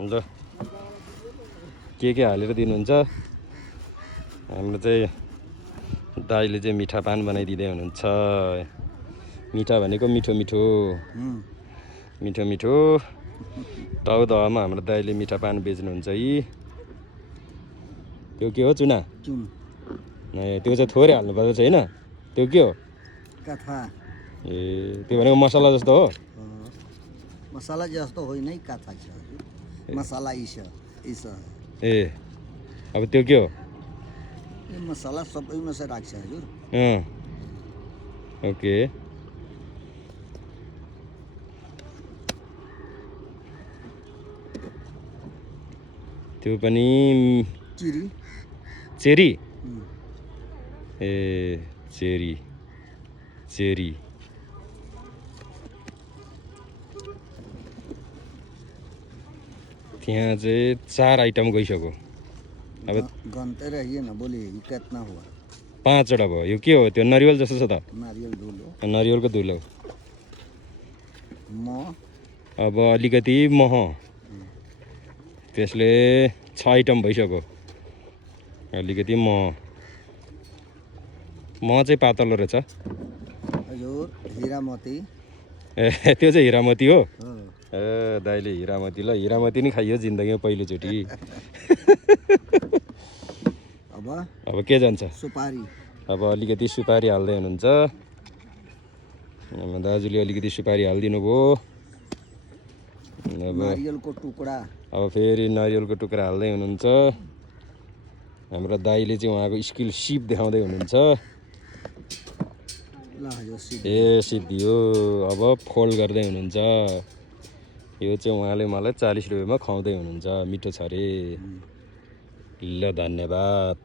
ल के हालेर दिनुहुन्छ हाम्रो चाहिँ दाइले चाहिँ मिठा पान बनाइदिँदै हुनुहुन्छ मिठा भनेको मिठो मिठो मिठो मिठो टाउ दहमा हाम्रो दाइले मिठा पान बेच्नुहुन्छ यी त्यो के हो चुना त्यो चाहिँ थोरै हाल्नुपर्छ छैन त्यो के हो कथा ए त्यो भनेको मसला जस्तो हो मसाला जस्तो होइन कथा छ मसाला इस ए अब त्यो के हो यो मसाला सबैमा चाहिँ राख्छ हजुर ओके त्यो पनि चेरी ए चेरी त्यहाँ चाहिँ 4 आइटम गइसक्यो अब गन्ते रहिए न बोले कितना हुआ 5 वटा भयो यो के हो त्यो नरिवल जस्तो छ त नारियल धुलो नरिवलको धुलो अब अलिकति मह त्यसले 6 आइटम भइसक्यो अलिकति मह चाहिँ पातलो रहेछ हजुर हिरामती ए त्यो चाहिँ हिरामती हो ए दाइले हिरामती ल हिरामती नै खाइयो जिन्दगीमा पहिलोचोटि अब के जान्छ सुपारी अब अलिकति सुपारी हाल्दै हुनुहुन्छ दाजुले अलिकति सुपारी हालिदिनु भयो नारियलको टुक्रा अब फेरि नारियलको टुक्रा हाल्दै हुनुहुन्छ हाम्रो दाइले चाहिँ उहाँको स्किल सिप देखाउँदै हुनुहुन्छ ए सिद्धियो अब फोल्ड गर्दै हुनुहुन्छ यो चाहिँ उहाँले मलाई 40 रुपियाँमा खुवाउँदै हुनुहुन्छ मिठो छ अरे ल धन्यवाद।